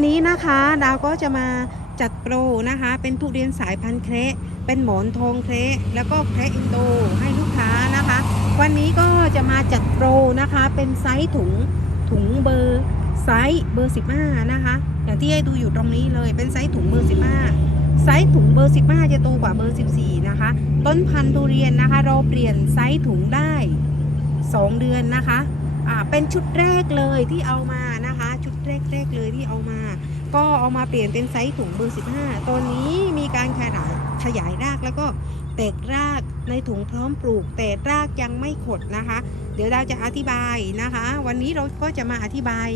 วันนี้นะคะดาวก็จะมาจัดโปรนะคะ เป็นทุเรียนสายพันธุ์เคระเป็นหมอนทองเคระแล้วก็เคระอินโดให้ลูกค้านะคะ วันนี้ก็จะมาจัดโปรนะคะ เป็นไซส์ถุงถุงเบอร์ไซส์เบอร์15นะคะ อย่างที่ให้ดูอยู่ตรงนี้เลยเป็นไซส์ถุงเบอร์15ไซส์ถุงเบอร์15 จะโตกว่าเบอร์ 14 นะคะ ต้นพันธุ์ทุเรียนนะคะ เราเปลี่ยนไซส์ถุงได้ 2 เดือนนะคะอ่าเป็นชุดแรกเลยที่เอามานะ แรก ๆ เลยที่เอามา ก็เอามาเปลี่ยนเป็นไซส์ถุงเบอร์15ตัวนี้มีการขยายขยายรากแล้วก็แตกรากในถุงพร้อมปลูก แต่รากยังไม่ขดนะคะ เดี๋ยวเราจะอธิบายนะคะ วันนี้เราก็จะมาอธิบาย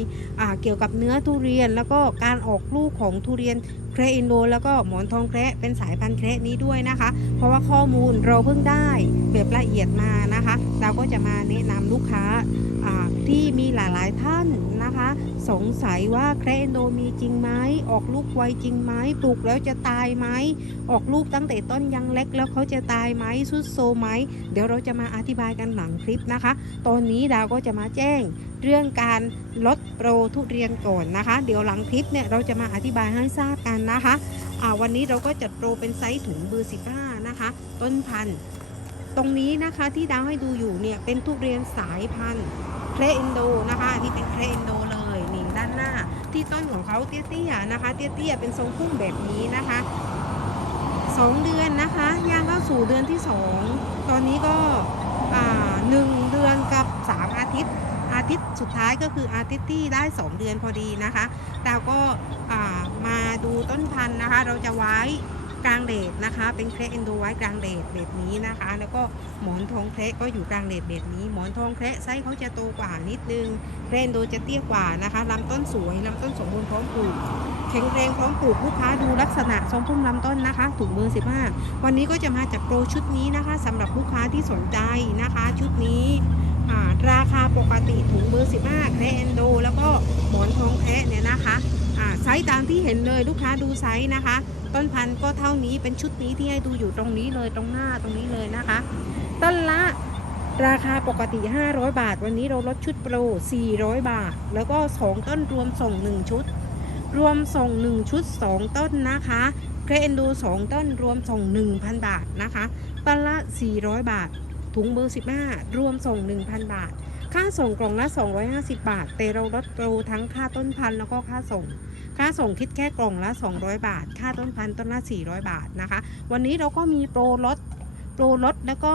เกี่ยวกับเนื้อทุเรียน แล้วก็การออกลูกของทุเรียนแครอินโดแล้วก็หมอนทองแครเป็นสายพันธุ์แครนี้ด้วยนะคะ เพราะว่าข้อมูลเราเพิ่งได้แบบละเอียดมานะคะ เราก็จะมาแนะนำลูกค้า ที่มีหลายๆท่านนะคะ สงสัยว่าแคระอินโดมีจริงไหมออกลูกไวจริงไหมปลูกแล้วจะตายไหมออกลูกตั้งแต่ต้นยังเล็กแล้วเขาจะตายไหมสุดโซไหมเดี๋ยวเราจะมาอธิบายกันหลังคลิปนะคะ ตอนนี้ดาวก็จะมาแจ้งเรื่องการลดโปรทุเรียนก่อนนะคะ เดี๋ยวหลังคลิปเนี่ยเราจะมาอธิบายให้ทราบกันนะคะอ่าวันนี้เราก็จัดโปรเป็นไซส์ถุงเบอร์15นะคะ ต้นพันธุ์ตรงนี้นะคะที่ดาวให้ดูอยู่เนี่ยเป็นทุเรียนสายพันธุ์ เครอินโดนะคะนี่เป็นเครอินโดเลยนี่ด้านหน้าที่ต้นของเขาเตี้ยๆนะคะ เตี้ยๆเป็นทรงพุ่มแบบนี้นะคะสองเดือนนะคะย่างเข้าสู่เดือนที่สองตอนนี้ก็หนึ่งเดือนกับสามอาทิตย์ อาทิตย์สุดท้ายก็คืออาทิตย์ที่ได้2เดือนพอดีนะคะเราก็มาดูต้นพันธุ์นะคะ เราจะไว้ กลางเดดนะคะ เป็นเครเอนโดไว้กลางเดดแบบนี้นะคะ แล้วก็หมอนทองเครก็อยู่กลางเดดแบบนี้ หมอนทองเครไส้เขาจะโตกว่านิดนึงเครเอนโดจะเตี้ยกว่านะคะลำต้นสวยลำต้นสมบูรณ์พร้อมปลูกแข็งแรงพร้อมปลูกลูกค้าดูลักษณะทรงพุ่มลำต้นนะคะถุงเบอร์15 วันนี้ก็จะมาจัดโปรชุดนี้นะคะสำหรับลูกค้าที่สนใจนะคะ ชุดนี้ราคาปกติถุงเบอร์15แคระแอนโด แล้วก็หมอนทองแคระเนี่ยนะคะไซส์ตามที่เห็นเลยลูกค้าดูไซส์นะคะ ต้นพันธุ์ก็เท่านี้เป็นชุดนี้ที่ให้ดูอยู่ตรงนี้เลยตรงหน้าตรงนี้เลยนะคะ ต้นละราคาปกติ 500 บาท วันนี้เราลดชุดโปร 400 บาท แล้วก็ 2 ต้นรวมส่ง 1 ชุด รวมส่ง 1 ชุด 2 ต้นนะคะแครนโด2ต้นรวมส่ง 1,000 บาทนะคะ ต้นละ 400 บาท ถุงเบอร์15 รวมส่ง 1,000 บาท ค่าส่งกล่องละ 250 บาท แต่เราลดโปรทั้งค่าต้นพันธุ์แล้วก็ค่าส่ง ค่าส่งคิดแค่กล่องละ 200 บาท ค่าต้นพันธุ์ต้นละ 400 บาทนะคะ วันนี้เราก็มีโปรลดโปรลดแล้วก็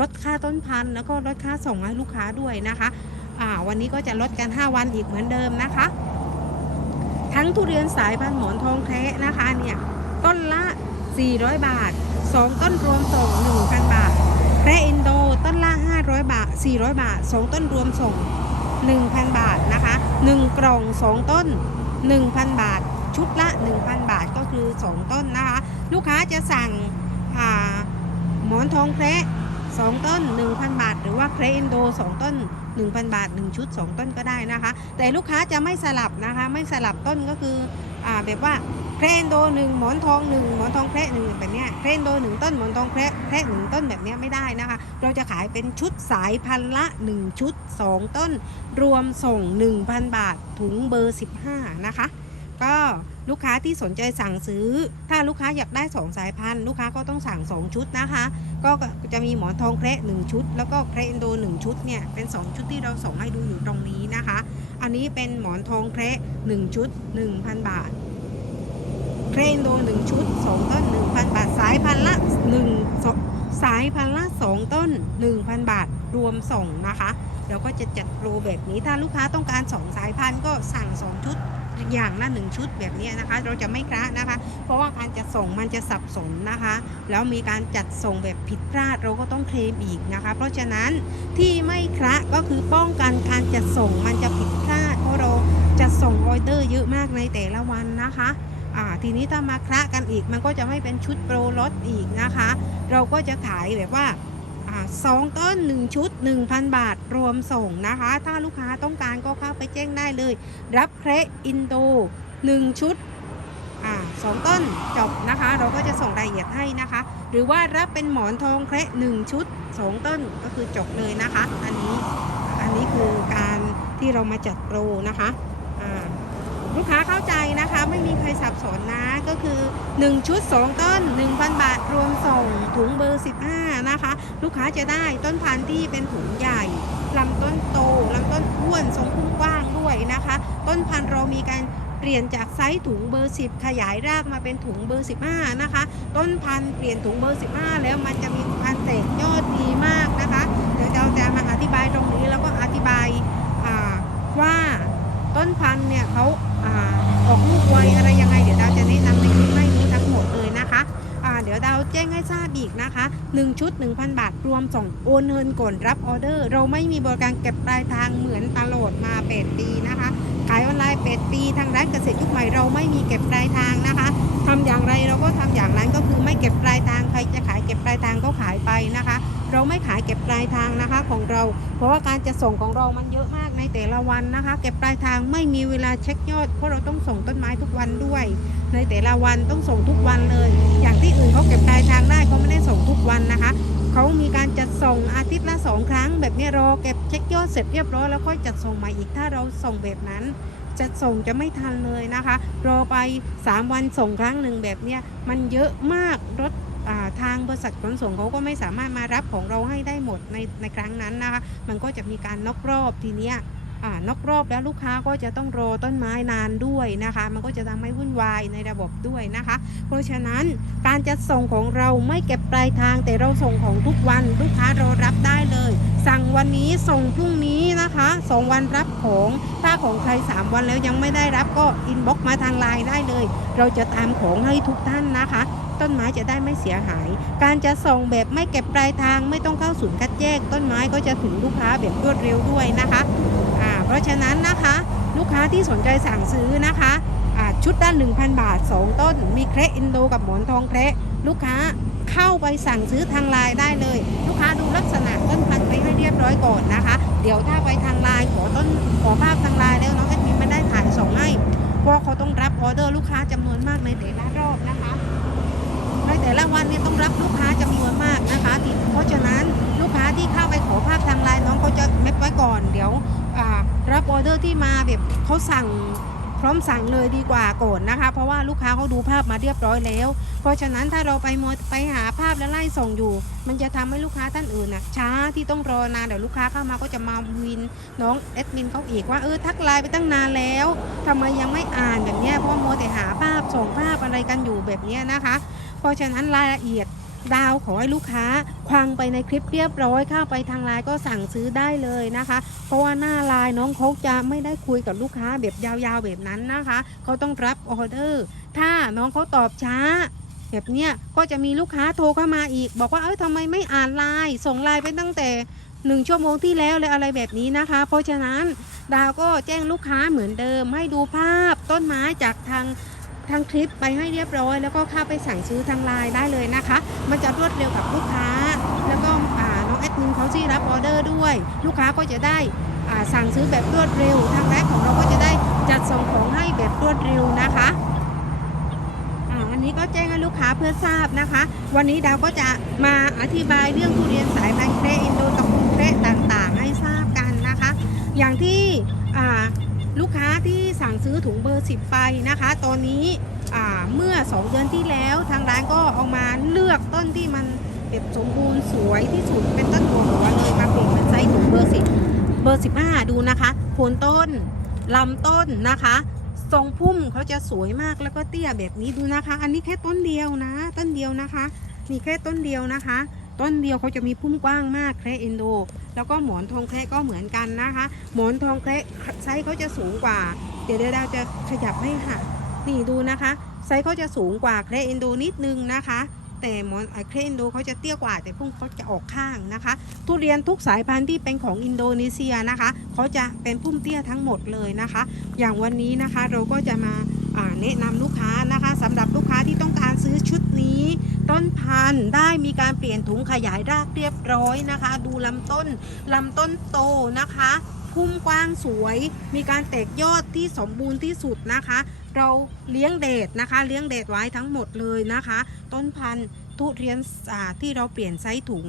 ลดค่าต้นพันธุ์แล้วก็ลดค่าส่งให้ลูกค้าด้วยนะคะอ่าวันนี้ก็จะลดกัน 5 วันอีกเหมือนเดิมนะคะ ทั้งทุเรียนสายพันธุ์หมอนทองแท้นะคะเนี่ยต้นละ 400 บาท 2 ต้นรวมส่ง 1,000 บาทแครอินโดต้นละ 500 บาท 400 บาท 2 ต้นรวมส่ง 1,000 บาทนะคะ 1 กล่อง 2 ต้น 1,000 บาท ชุดละ 1,000 บาทก็คือ 2 ต้นนะคะ ลูกค้าจะสั่งอ่าหมอนทองแคระ2 ต้น 1,000 บาท หรือว่าแคระอินโด 2 ต้น 1,000 บาท 1 ชุด 2 ต้นก็ได้นะคะ แต่ลูกค้าจะไม่สลับนะคะ ไม่สลับต้นก็คืออแบบว่าแคระอินโดหนึ่งหมอนทองหนึ่งหมอนทองแคระหนึ่งแบบเนี้ยแคระอินโดหนึ่งต้นหมอนทองแคระ แคระหนึ่งต้นแบบนี้ไม่ได้นะคะ เราจะขายเป็นชุดสายพันละ 1 ชุด 2 ต้น รวมส่ง 1,000 บาทถุงเบอร์ 15 นะคะ ก็ลูกค้าที่สนใจสั่งซื้อ ถ้าลูกค้าอยากได้ 2 สายพันธุ์ลูกค้าก็ต้องสั่ง 2 ชุดนะคะ ก็จะมีหมอนทองแคระ1ชุด แล้วก็แคระอินโด1ชุดเนี่ยเป็น 2 ชุดที่เราส่งให้ดูอยู่ตรงนี้นะคะ อันนี้เป็นหมอนทองแคระ1ชุด 1,000 บาท รนโดหนึ่งชุดสองต้นหนึ่งพันบาท สายพันธุ์ละหนึ่งสสายพันธุ์ละสองต้นหนึ่งพันบาทรวมส่งนะคะเดี๋ยวก็จะจัดโปรแบบนี้ถ้าลูกค้าต้องการสองสายพันธุ์ก็สั่งสองชุดอย่างละหนึ่งชุดแบบนี้นะคะ เราจะไม่คละนะคะ เพราะว่าการจัดส่งมันจะสับสนนะคะ แล้วมีการจัดส่งแบบผิดพลาดเราก็ต้องเคลมอีกนะคะ เพราะฉะนั้นที่ไม่คละก็คือป้องกันการจัดส่งมันจะผิดพลาดเพราะเราจัดส่งออเดอร์เยอะมากในแต่ละวันนะคะ ทีนี้ถ้ามาคละกันอีก มันก็จะไม่เป็นชุดโปรลดอีกนะคะ เราก็จะขายแบบว่าอ่าสองต้น1ชุด 1,000 บาทรวมส่งนะคะ ถ้าลูกค้าต้องการก็เข้าไปแจ้งได้เลย รับเครอินโด1 ชุดสองต้นจบนะคะ เราก็จะส่งรายละเอียดให้นะคะ หรือว่ารับเป็นหมอนทองเครหนึ่งชุด 2 ต้นก็คือจบเลยนะคะ อันนี้อันนี้คือการที่เรามาจัดโปรนะคะ ลูกค้าเข้าใจนะคะ ไม่มีใครสับสนนะก็คือ 1 ชุด 2 ต้น 1,000 บาทรวมส่งถุงเบอร์ 15 นะคะ ลูกค้าจะได้ต้นพันธุ์ที่เป็นถุงใหญ่ลำต้นโตลำต้นอ้วนทรงพุ่งกว้างด้วยนะคะ ต้นพันธุ์เรามีการเปลี่ยนจากไซส์ถุงเบอร์ 10 ขยายรากมาเป็นถุงเบอร์ 15 นะคะ ต้นพันธุ์เปลี่ยนถุงเบอร์ 15 แล้วมันจะมีการแตกยอดดีมากนะคะ เดี๋ยวเราจะมาอธิบายตรงนี้แล้วก็อธิบายว่าต้นพันธุ์เนี่ยเขา ออกลูกไวอะไรยังไงเดี๋ยวเราจะแนะนำในคลิปให้รู้ทั้งหมดเลยนะคะอ่าเดี๋ยวเราแจ้งให้ทราบอีกนะคะ 1 ชุด 1,000 บาท รวมส่งโอนเงินก่อนรับออเดอร์ เราไม่มีบริการเก็บปลายทางเหมือนตลอดมา8ปีนะคะ ขายออนไลน์8ปีทางร้านเกษตรยุคใหม่เราไม่มีเก็บปลายทางนะคะทำอย่างไรเราก็ทำอย่างนั้นก็คือไม่เก็บปลายทางใครจะขายเก็บปลายทางก็ขายไปนะคะ เราไม่ขายเก็บปลายทางนะคะของเรา เพราะว่าการจะส่งของเรามันเยอะมากในแต่ละวันนะคะ เก็บปลายทางไม่มีเวลาเช็คยอด เพราะเราต้องส่งต้นไม้ทุกวันด้วย ในแต่ละวันต้องส่งทุกวันเลย อย่างที่อื่นเขาเก็บปลายทางได้เขาไม่ได้ส่งทุกวันนะคะเขามีการจัดส่งอาทิตย์ละสองครั้ง แบบนี้รอเก็บเช็คยอดเสร็จเรียบร้อยแล้วค่อยจัดส่งใหม่อีกถ้าเราส่งแบบนั้นจะส่งจะไม่ทันเลยนะคะ รอไป 3 วันส่งครั้งหนึ่งแบบเนี้ยมันเยอะมากรถ ทางบริษัทขนส่งเขาก็ไม่สามารถมารับของเราให้ได้หมดในในครั้งนั้นนะคะมันก็จะมีการนอกรอบทีเนี้ยนอกรอบแล้วลูกค้าก็จะต้องรอต้นไม้นานด้วยนะคะ มันก็จะทำให้วุ่นวายในระบบด้วยนะคะ เพราะฉะนั้นการจัดส่งของเราไม่เก็บปลายทางแต่เราส่งของทุกวัน ลูกค้ารอรับได้เลย สั่งวันนี้ส่งพรุ่งนี้นะคะสองวันรับของถ้าของใคร 3 วันแล้วยังไม่ได้รับก็อินบ็อกมาทางไลน์ได้เลย เราจะตามของให้ทุกท่านนะคะ ต้นไม้จะได้ไม่เสียหาย การจะส่งแบบไม่เก็บปลายทางไม่ต้องเข้าศูนย์คัดแยก ต้นไม้ก็จะถึงลูกค้าแบบรวดเร็วด้วยนะคะอ่าเพราะฉะนั้นนะคะลูกค้าที่สนใจสั่งซื้อนะคะอ่าชุดด้าน1,000 บาท 2 ต้น มีเคระอินโดกับหมอนทองเคระลูกค้าเข้าไปสั่งซื้อทางไลน์ได้เลย ลูกค้าดูลักษณะต้นพันธุ์ไปให้เรียบร้อยก่อนนะคะ เดี๋ยวถ้าไปทางไลน์ขอต้นขอภาพทางไลน์แล้วน้องแอดมินไม่ได้ถ่ายส่งให้เพราะเขาต้องรับออเดอร์ลูกค้าจำนวนมากในแต่ละรอบนะคะ ในแต่ละวันเนี่ยต้องรับลูกค้าจำนวนมากนะคะ เพราะฉะนั้นลูกค้าที่เข้าไปขอภาพทางไลน์น้องเขาจะเม็ดไว้ก่อน เดี๋ยวรับออเดอร์ที่มาแบบเขาสั่งพร้อมสั่งเลยดีกว่าก่อนนะคะ เพราะว่าลูกค้าเขาดูภาพมาเรียบร้อยแล้ว เพราะฉะนั้นถ้าเราไปมัวไปหาภาพแล้วไล่ส่งอยู่ มันจะทำให้ลูกค้าท่านอื่นน่ะช้าที่ต้องรอนานเดี๋ยวลูกค้าเข้ามาก็จะมาวินน้องแอดมินเขาอีกว่าเออทักไลน์ไปตั้งนานแล้วทำไมยังไม่อ่านแบบนี้เพราะมัวแต่หาภาพส่งภาพอะไรกันอยู่แบบนี้นะคะ เพราะฉะนั้นรายละเอียดดาวขอให้ลูกค้าควังไปในคลิปเรียบร้อยเข้าไปทางไลน์ก็สั่งซื้อได้เลยนะคะ เพราะว่าหน้าไลน์น้องเขาจะไม่ได้คุยกับลูกค้าแบบยาวๆแบบนั้นนะคะเขาต้องรับออเดอร์ ถ้าน้องเขาตอบช้า แบบเนี้ยก็จะมีลูกค้าโทรเข้ามาอีก บอกว่าเอ้ยทำไมไม่อ่านไลน์ส่งไลน์ไปตั้งแต่หนึ่งชั่วโมงที่แล้วเลยอะไรแบบนี้นะคะ เพราะฉะนั้นดาวก็แจ้งลูกค้าเหมือนเดิมให้ดูภาพต้นไม้จากทาง ทางคลิปไปให้เรียบร้อย แล้วก็เข้าไปสั่งซื้อทางไลน์ได้เลยนะคะ มันจะรวดเร็วกับลูกค้า แล้วก็น้องแอดมินเขาที่รับออเดอร์ด้วย ลูกค้าก็จะได้สั่งซื้อแบบรวดเร็ว ทางแรกของเราก็จะได้จัดส่งของให้แบบรวดเร็วนะคะอันนี้ก็แจ้งให้ลูกค้าเพื่อทราบนะคะ วันนี้ดาวก็จะมาอธิบายเรื่องทุเรียนสายพันธุ์เครอินโดตะกูลเครต่างๆ ให้ทราบกันนะคะ อย่างที่อ่า ลูกค้าที่สั่ง ซื้อถุงเบอร์ 10 ไปนะคะ ตอนนี้เมื่อ 2 เดือนที่แล้วทางร้านก็เอามาเลือกต้นที่มันแบบสมบูรณ์สวยที่สุดเป็นต้นหัวหัวเลยมาเปลี่ยนเป็นไซส์ถุงเบอร์ 10 เบอร์ 15 ดูนะคะโคนต้นลำต้นนะคะทรงพุ่มเขาจะสวยมากแล้วก็เตี้ยแบบนี้ดูนะคะ อันนี้แค่ต้นเดียวนะ ต้นเดียวนะคะนี่แค่ต้นเดียวนะคะ ต้นเดียวเขาจะมีพุ่มกว้างมากแคระอินโด แล้วก็หมอนทองแคระก็เหมือนกันนะคะ หมอนทองแคระไซส์เขาจะสูงกว่า เดี๋ยวเดี๋ยวเราจะขยับให้ค่ะ นี่ดูนะคะ ไซส์เขาจะสูงกว่าแคระอินโดนิดนึงนะคะ แต่หมอนอะแคระอินโดเขาจะเตี้ยกว่า แต่พุ่มเขาจะออกข้างนะคะ ทุเรียนทุกสายพันธุ์ที่เป็นของอินโดนีเซียนะคะเขาจะเป็นพุ่มเตี้ยทั้งหมดเลยนะคะ อย่างวันนี้นะคะเราก็จะมาอ่าแนะนำลูกค้านะคะสำหรับลูกค้าที่ต้องการซื้อชุดนี้ต้นพันธุ์ได้มีการเปลี่ยนถุงขยายรากเรียบร้อยนะคะ ดูลำต้นลำต้นโตนะคะ พุ่มกว้างสวย มีการแตกยอดที่สมบูรณ์ที่สุดนะคะ เราเลี้ยงเดดนะคะ เลี้ยงเดดไว้ทั้งหมดเลยนะคะ ต้นพันธุ์ทุเรียนที่เราเปลี่ยนไซส์ถุง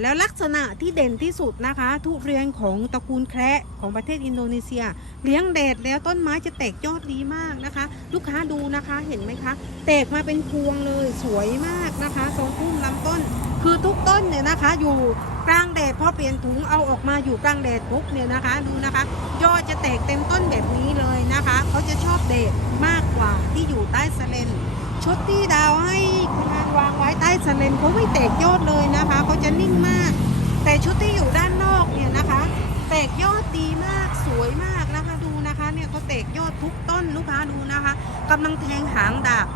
แล้วลักษณะที่เด่นที่สุดนะคะ ทุเรียนของตระกูลแคระของประเทศอินโดนีเซีย เลี้ยงแดดแล้วต้นไม้จะแตกยอดดีมากนะคะ ลูกค้าดูนะคะเห็นไหมคะ แตกมาเป็นพวงเลยสวยมากนะคะทรงพุ่มลำต้น คือทุกต้นเนี่ยนะคะ อยู่กลางแดดพอเปลี่ยนถุงเอาออกมาอยู่กลางแดดปุ๊บเนี่ยนะคะดูนะคะยอดจะแตกเต็มต้นแบบนี้เลยนะคะเขาจะชอบแดดมากกว่าที่อยู่ใต้สเลน ชุดที่ดาวให้คุณงานวางไว้ใต้สเลนเขาไม่แตกยอดเลยนะคะเขาจะนิ่งมาก แต่ชุดที่อยู่ด้านนอกเนี่ยนะคะ แตกยอดดีมากสวยมากนะคะดูนะคะเนี่ยเขาแตกยอดทุกต้นลูกค้าดูนะคะกำลังแทงหางดาบ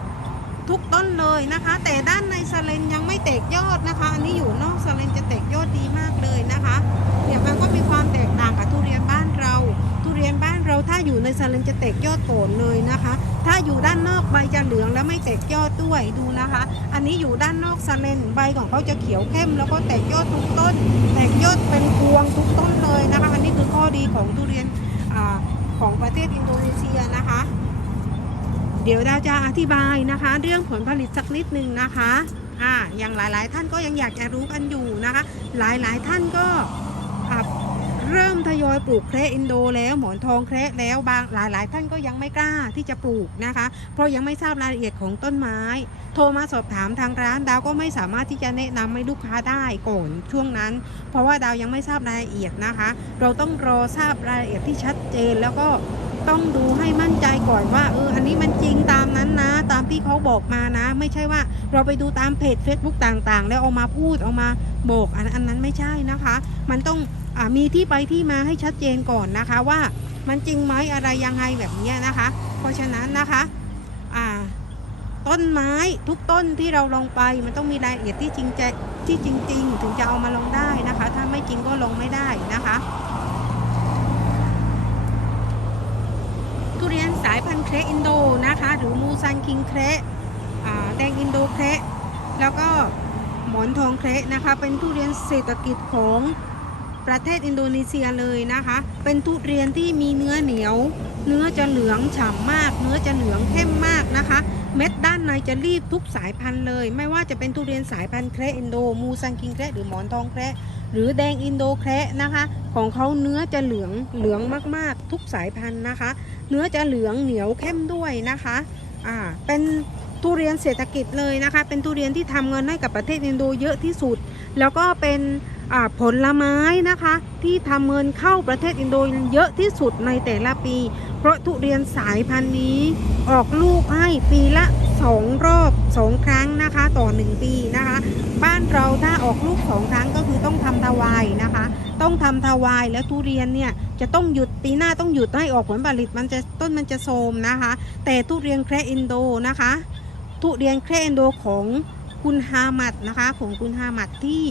ทุกต้นเลยนะคะ แต่ด้านในสเลนยังไม่แตกยอดนะคะ อันนี้อยู่นอกสเลนจะแตกยอดดีมากเลยนะคะเนี่ยมันก็มีความแตกต่างกับทุเรียนบ้านเรา ทุเรียนบ้านเราถ้าอยู่ในสเลนจะแตกยอดก่นเลยนะคะ ถ้าอยู่ด้านนอกใบจะเหลืองแล้วไม่แตกยอดด้วยดูนะคะ อันนี้อยู่ด้านนอกสเลนใบของเขาจะเขียวเข้ม แล้วก็แตกยอดทุกต้น แตกยอดเป็นพวงทุกต้นเลยนะคะ อันนี้คือข้อดีของทุเรียนอของประเทศอินโดนีเซียนะคะ เดี๋ยวเราจะอธิบายนะคะ เรื่องผลผลิตสักนิดนึงนะคะอ่าอย่างหลายๆ ท่านก็ยังอยากจะรู้กันอยู่นะคะ หลายๆท่านก็ เริ่มทยอยปลูกแคระอินโดแล้วหมอนทองแคระแล้วบางหลาย ๆ ท่านก็ยังไม่กล้าที่จะปลูกนะคะ เพราะยังไม่ทราบรายละเอียดของต้นไม้ โทรมาสอบถามทางร้านดาวก็ไม่สามารถที่จะแนะนำให้ลูกค้าได้ก่อนช่วงนั้น เพราะว่าดาวยังไม่ทราบรายละเอียดนะคะ เราต้องรอทราบรายละเอียดที่ชัดเจนแล้วก็ต้องดูให้มั่นใจก่อนว่าเอออันนี้มันจริงตามนั้นนะ ตามที่เขาบอกมานะ ไม่ใช่ว่าเราไปดูตามเพจ Facebook ต่างๆ แล้วเอามาพูดเอามาบอกอันอันนั้นไม่ใช่นะคะ มันต้อง มีที่ไปที่มาให้ชัดเจนก่อนนะคะว่ามันจริงไหมอะไรยังไงแบบนี้นะคะ เพราะฉะนั้นนะคะต้นไม้ทุกต้นที่เราลงไปมันต้องมีรายละเอียดที่จริงใจที่จริง ๆ ถึงจะเอามาลงได้นะคะ ถ้าไม่จริงก็ลงไม่ได้นะคะทุเรียนสายพันธุ์เครอินโดนะคะ หรือมูซันคิงเครอ่าแดงอินโดเครแล้วก็หมอนทองเครนะคะ เป็นทุเรียนเศรษฐกิจของ ประเทศอินโดนีเซียเลยนะคะ เป็นทุเรียนที่มีเนื้อเหนียว เนื้อจะเหลืองฉ่ำมาก เนื้อจะเหลืองเข้มมากนะคะ เม็ดด้านในจะรีบทุกสายพันธุ์เลย ไม่ว่าจะเป็นทุเรียนสายพันธุ์แคระอินโด มูซังคิงแคระหรือหมอนทองแคระหรือแดงอินโดแคระนะคะ ของเขาเนื้อจะเหลืองเหลืองมากๆ ทุกสายพันธุ์นะคะ เนื้อจะเหลืองเหนียวเข้มด้วยนะคะอ่าเป็นทุเรียนเศรษฐกิจเลยนะคะ เป็นทุเรียนที่ทำเงินให้กับประเทศอินโดเยอะที่สุด แล้วก็เป็น ผลไม้นะคะ ที่ทำเงินเข้าประเทศอินโดเยอะที่สุดในแต่ละปี เพราะทุเรียนสายพันธุ์นี้ออกลูกให้ปีละสองรอบสองครั้งนะคะ ต่อหนึ่งปีนะคะ บ้านเราถ้าออกลูกสองครั้งก็คือต้องทำทวายนะคะ ต้องทำทวายแล้วทุเรียนเนี่ยจะต้องหยุดปีหน้าต้องหยุดให้ออกผลผลิตมันจะต้นมันจะโทมนะคะ แต่ทุเรียนแครอินโดนะคะทุเรียนแครอินโดของคุณฮามัดนะคะ ของคุณฮามัดที่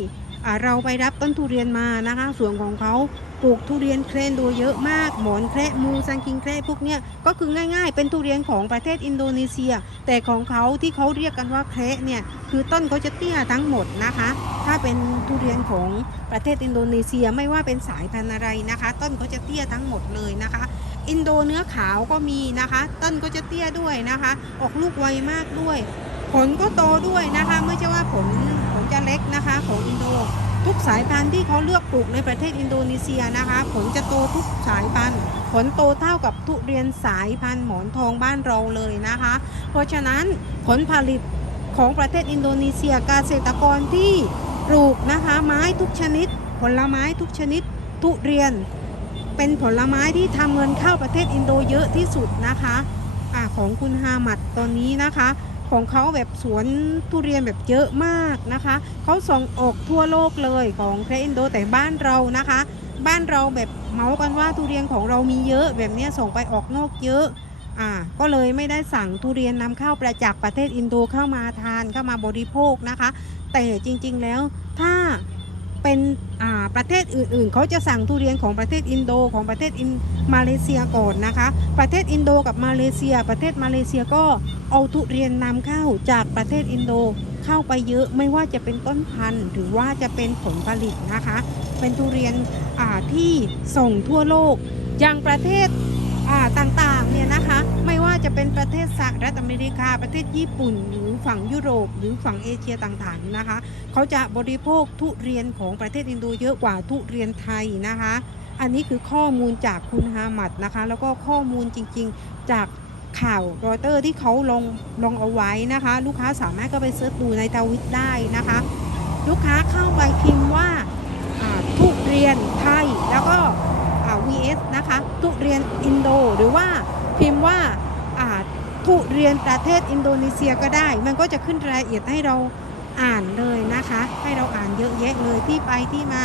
เราไปรับต้นทุเรียนมานะคะส่วนของเขาปลูกทุเรียนแคระอินโดเยอะมากหมอนแคระมูซังคิงแคระพวกเนี้ยก็คือง่ายๆ เป็นทุเรียนของประเทศอินโดนีเซีย แต่ของเขาที่เขาเรียกกันว่าแคระเนี่ยคือต้นเขาจะเตี้ยทั้งหมดนะคะ ถ้าเป็นทุเรียนของประเทศอินโดนีเซียไม่ว่าเป็นสายพันธุ์อะไรนะคะ ต้นเขาจะเตี้ยทั้งหมดเลยนะคะ อินโดเนื้อขาวก็มีนะคะ ต้นก็จะเตี้ยด้วยนะคะ ออกลูกไวมากด้วย ผลก็โตด้วยนะคะ ไม่ใช่ว่าผล จะเล็กนะคะ ของอินโด ทุกสายพันธุ์ที่เขาเลือกปลูกในประเทศอินโดนีเซียนะคะ ผลจะโตทุกสายพันธุ์ ผลโตเท่ากับทุเรียนสายพันธุ์หมอนทองบ้านเราเลยนะคะ เพราะฉะนั้นผลผลิตของประเทศอินโดนีเซียเกษตรกรที่ปลูกนะคะไม้ทุกชนิด ผลไม้ทุกชนิด ทุเรียน เป็นผลไม้ที่ทำเงินเข้าประเทศอินโดเยอะที่สุดนะคะอาของคุณฮามัดตอนนี้นะคะ ของเขาแบบสวนทุเรียนแบบเยอะมากนะคะเขาส่งออกทั่วโลกเลยของแครอินโดแต่บ้านเรานะคะ บ้านเราแบบเมาส์กันว่าทุเรียนของเรามีเยอะแบบนี้ส่งไปออกนอกเยอะอ่าก็เลยไม่ได้สั่งทุเรียนนำเข้าประจากประเทศอินโดเข้ามาทานเข้ามาบริโภคนะคะ แต่จริงๆแล้วถ้า เป็นประเทศอื่นๆ เขาจะสั่งทุเรียนของประเทศอินโดของประเทศอินมาเลเซียก่อนนะคะ ประเทศอินโดกับมาเลเซีย ประเทศมาเลเซียก็เอาทุเรียนนำเข้าจากประเทศอินโดเข้าไปเยอะไม่ว่าจะเป็นต้นพันธุ์ หรือว่าจะเป็นผลผลิตนะคะ เป็นทุเรียนที่ส่งทั่วโลกอย่างประเทศต่างๆเนี่ยนะคะไม่ จะเป็นประเทศสหรัฐอเมริกา ประเทศญี่ปุ่น หรือฝั่งยุโรป หรือฝั่งเอเชียต่างๆนะคะ เขาจะบริโภคทุเรียนของประเทศอินโดเยอะกว่าทุเรียนไทยนะคะ อันนี้คือข้อมูลจากคุณฮามัดนะคะ แล้วก็ข้อมูลจริงๆจากข่าวรอยเตอร์ที่เขาลงลงเอาไว้นะคะ ลูกค้าสามารถก็ไปเสิร์ชดูในทวิตได้นะคะ ลูกค้าเข้าไปพิมพ์ว่าทุเรียนไทยแล้วก็ vs นะคะ ทุเรียนอินโดหรือว่าพิมพ์ว่า ทุเรียนประเทศอินโดนีเซียก็ได้ มันก็จะขึ้นรายละเอียดให้เราอ่านเลยนะคะ ให้เราอ่านเยอะแยะเลยที่ไปที่มา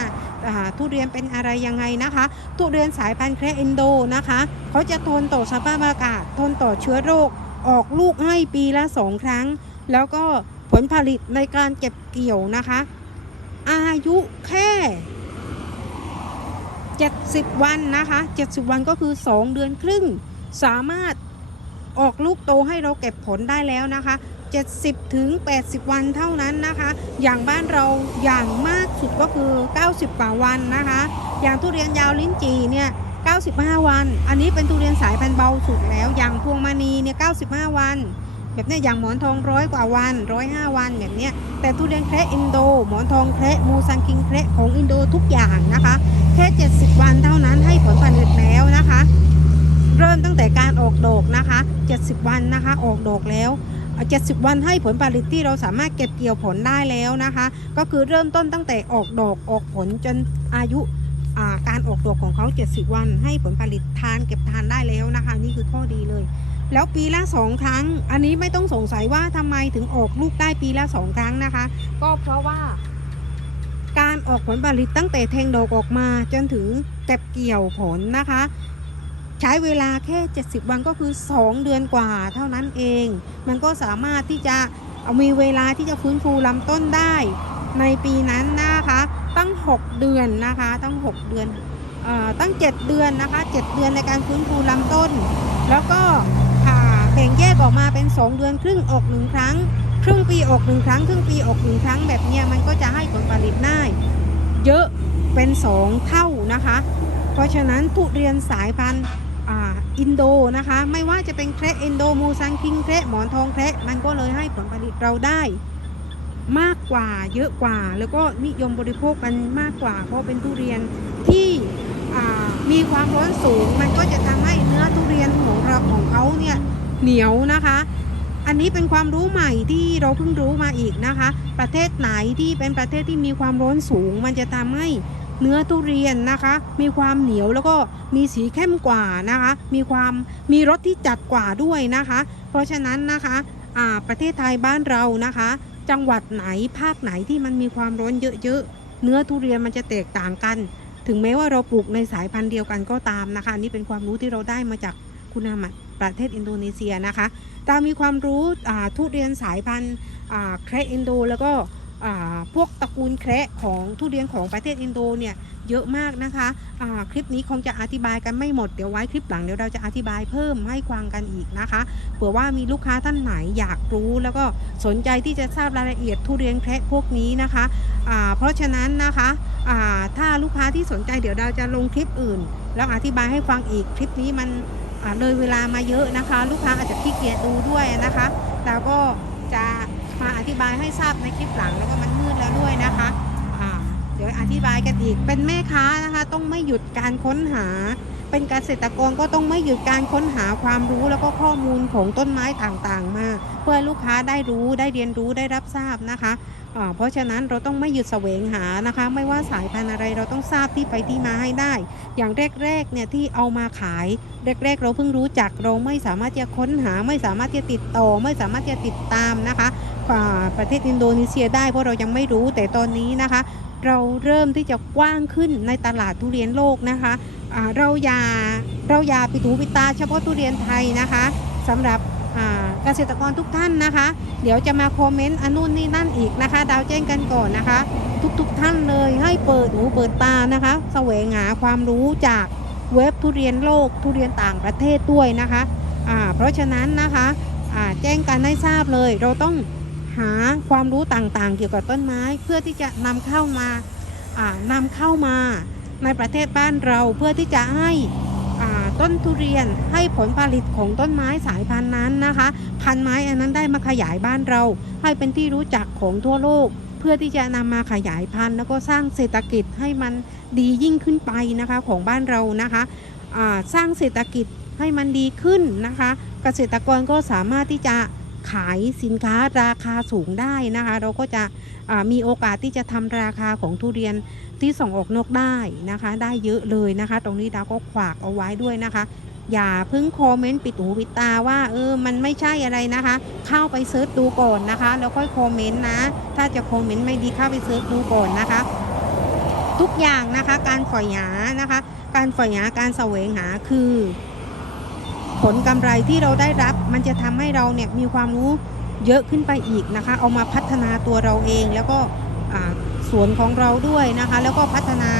ทุเรียนเป็นอะไรยังไงนะคะ ทุเรียนสายพันธุ์แคระอินโดนะคะเขาจะทนต่อสภาพอากาศทนต่อเชื้อโรค ออกลูกให้ปีละสองครั้ง แล้วก็ผลผลิตในการเก็บเกี่ยวนะคะ อายุแค่ 70 วันนะคะ 70 วันก็คือ 2 เดือนครึ่ง สามารถ ออกลูกโตให้เราเก็บผลได้แล้วนะคะ 70ถึง80 วันเท่านั้นนะคะ อย่างบ้านเราอย่างมากสุดก็คือ 90 กว่าวันนะคะ อย่างทุเรียนยาวลิ้นจีเนี่ย95 วัน อันนี้เป็นทุเรียนสายพันธุ์เบาสุดแล้ว อย่างพวงมณีเนี่ย95 วัน แบบเนี้ยอย่างหมอนทองร้อยกว่าวันร้อยห้าวันแบบเนี้ยแต่ทุเรียนแคระอินโด หมอนทองแคระมูซังคิงแคระของอินโดทุกอย่างนะคะ แค่ 70 วันเท่านั้นให้ผลผลิตแล้วนะคะ เริ่มตั้งแต่การออกดอกนะคะ 70 วันนะคะ ออกดอกแล้ว70 วันให้ผลผลิตที่เราสามารถเก็บเกี่ยวผลได้แล้วนะคะ ก็คือเริ่มต้นตั้งแต่ออกดอกออกผลจนอายุาการออกดอกของเขา 70 วัน ให้ผลผลิตทานเก็บทานได้แล้วนะคะ นี่คือข้อดีเลย แล้วปีละสองครั้ง อันนี้ไม่ต้องสงสัยว่าทำไมถึงออกลูกได้ปีละสองครั้งนะคะ ก็เพราะว่า การออกผลผลิตตั้งแต่แทงดอกออกมาจนถึงเก็บเกี่ยวผลนะคะ ใช้เวลาแค่ 70 วันก็คือ 2 เดือนกว่าเท่านั้นเอง มันก็สามารถที่จะเอามีเวลาที่จะฟื้นฟูลำต้นได้ ในปีนั้นนะคะ ตั้ง 6 เดือนนะคะตั้ง 6 เดือนเออตั้ง 7 เดือนนะคะ 7 เดือนในการฟื้นฟูลำต้น แล้วก็อ่าแบ่งแยกออกมาเป็น 2 เดือนครึ่งออกหนึ่งครั้ง ครึ่งปีออกหนึ่งครั้งครึ่งปีออกหนึ่งครั้งแบบนี้มันก็จะให้ผลผลิตได้เยอะเป็น 2 เท่านะคะ เพราะฉะนั้นทุเรียนสายพันธุ์ อินโดนะคะ ไม่ว่าจะเป็นแคระอินโดมูซังคิงแคระหมอนทองแคระมันก็เลยให้ผลผลิตเราได้ มากกว่าเยอะกว่า แล้วก็นิยมบริโภคกันมากกว่า เพราะเป็นทุเรียนที่มีความร้อนสูง มันก็จะทำให้เนื้อทุเรียนของเราของเขาเนี่ยเหนียวนะคะ อันนี้เป็นความรู้ใหม่ที่เราเพิ่งรู้มาอีกนะคะ ประเทศไหนที่เป็นประเทศที่มีความร้อนสูง มันจะทำให้ เนื้อทุเรียนนะคะ มีความเหนียวแล้วก็มีสีเข้มกว่านะคะ มีความมีรสที่จัดกว่าด้วยนะคะ เพราะฉะนั้นนะคะอ่าประเทศไทยบ้านเรานะคะ จังหวัดไหนภาคไหนที่มันมีความร้อนเยอะๆเนื้อทุเรียนมันจะแตกต่างกัน ถึงแม้ว่าเราปลูกในสายพันธุ์เดียวกันก็ตามนะคะนนี่เป็นความรู้ที่เราได้มาจากคุณอามัดประเทศอินโดนีเซียนะคะตามมีความรู้ทุเรียนสายพันธุ์แครอินโด แล้วก็ พวกตระกูลแคระของทุเรียนของประเทศอินโดเนี่ยเยอะมากนะคะอ่าคลิปนี้คงจะอธิบายกันไม่หมด เดี๋ยวไว้คลิปหลังเดี๋ยวเราจะอธิบายเพิ่มให้ฟังกันอีกนะคะ เผื่อว่ามีลูกค้าท่านไหนอยากรู้ แล้วก็สนใจที่จะทราบรายละเอียดทุเรียนแคระพวกนี้นะคะอ่าเพราะฉะนั้นนะคะอ่าถ้าลูกค้าที่สนใจเดี๋ยวเราจะลงคลิปอื่น แล้วอธิบายให้ฟังอีกคลิปนี้มันเลยเวลามาเยอะนะคะ ลูกค้าอาจจะขี้เกียจดูด้วยนะคะแล้วก็จะ มาอธิบายให้ทราบในคลิปหลังแล้วก็มันมืดแล้วด้วยนะคะเดี๋ยวอธิบายกันอีกเป็นแม่ค้านะคะ ต้องไม่หยุดการค้นหา เป็นเกษตรกรก็ต้องไม่หยุดการค้นหาความรู้แล้วก็ข้อมูลของต้นไม้ต่างๆ มา เพื่อลูกค้าได้รู้ได้เรียนรู้ได้รับทราบนะคะเพราะฉะนั้นเราต้องไม่หยุดแสวงหานะคะ ไม่ว่าสายพันธุ์อะไรเราต้องทราบที่ไปที่มาให้ได้ อย่างแรกๆเนี่ยที่เอามาขาย แรกๆ เราเพิ่งรู้จักเราไม่สามารถจะค้นหาไม่สามารถจะติดต่อ ไม่สามารถจะติดตามนะคะประเทศอินโดนีเซียได้เพราะเรายังไม่รู้แต่ตอนนี้นะคะ เราเริ่มที่จะกว้างขึ้นในตลาดทุเรียนโลกนะคะเราอย่าเราอย่าปิดหูปิดตาเฉพาะทุเรียนไทยนะคะสำหรับเกษตรกรทุกท่านนะคะ เดี๋ยวจะมาคอมเมนต์อันนู่นนี่นั่นอีกนะคะ ดาวแจ้งกันก่อนนะคะ ทุกๆท่านเลยให้เปิดหูเปิดตานะคะ แสวงหาความรู้จาก เว็บทุเรียนโลกทุเรียนต่างประเทศด้วยนะคะอ่าเพราะฉะนั้นนะคะอ่าแจ้งกันให้ทราบเลย เราต้องหาความรู้ต่างๆ เกี่ยวกับต้นไม้ เพื่อที่จะนำเข้ามาอ่านำเข้ามาในประเทศบ้านเราเพื่อที่จะให้ต้นทุเรียนให้ผลผลิตของต้นไม้สายพันธุ์นั้นนะคะ พันธุ์ไม้อันนั้นได้มาขยายบ้านเรา ให้เป็นที่รู้จักของทั่วโลก เพื่อที่จะนำมาขยายพันธุ์ แล้วก็สร้างเศรษฐกิจให้มันดียิ่งขึ้นไปนะคะของบ้านเรานะคะสร้างเศรษฐกิจให้มันดีขึ้นนะคะ เกษตรกรก็สามารถที่จะขายสินค้าราคาสูงได้นะคะ เราก็จะมีโอกาสที่จะทำราคาของทุเรียนที่ส่งออกนอกได้นะคะ ได้เยอะเลยนะคะ ตรงนี้ดาวก็ขวากเอาไว้ด้วยนะคะ อย่าเพิ่งคอมเมนต์ปิดหูปิดตาว่าเออมันไม่ใช่อะไรนะคะ เข้าไปเซิร์ชดูก่อนนะคะ แล้วค่อยคอมเมนต์นะ ถ้าจะคอมเมนต์ไม่ดีเข้าไปเซิร์ชดูก่อนนะคะ ทุกอย่างนะคะ การฝอยหานะคะ การฝอยหาการแสวงหาคือ ผลกำไรที่เราได้รับ มันจะทำให้เราเนี่ยมีความรู้เยอะขึ้นไปอีกนะคะ เอามาพัฒนาตัวเราเองแล้วก็อ่าสวนของเราด้วยนะคะ แล้วก็พัฒนา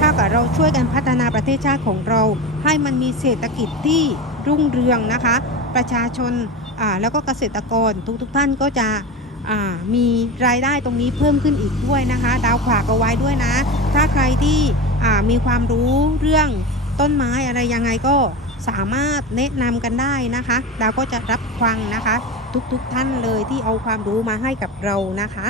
ถ้ากับเราช่วยกันพัฒนาประเทศชาติของเรา ให้มันมีเศรษฐกิจที่รุ่งเรืองนะคะ ประชาชนาแล้วก็เกษตรกรทุกๆทท่านก็จะมีรายได้ตรงนี้เพิ่มขึ้นอีกด้วยนะคะ ดาวขวากเอาไว้ด้วยนะ ถ้าใครที่มีความรู้เรื่องต้นไม้อะไรยังไงก็สามารถแนะนำกันได้นะคะ ดาวก็จะรับฟังนะคะ ทุกๆทท่านเลยที่เอาความรู้มาให้กับเรานะคะ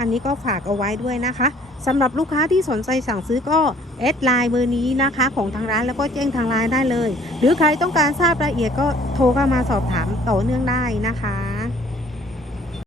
อันนี้ก็ฝากเอาไว้ด้วยนะคะสำหรับลูกค้าที่สนใจสั่งซื้อก็แอดไลน์เบอร์นี้นะคะ ของทางร้านแล้วก็แจ้งทางไลน์ได้เลย หรือใครต้องการทราบรายละเอียดก็โทรเข้ามาสอบถามต่อเนื่องได้นะคะ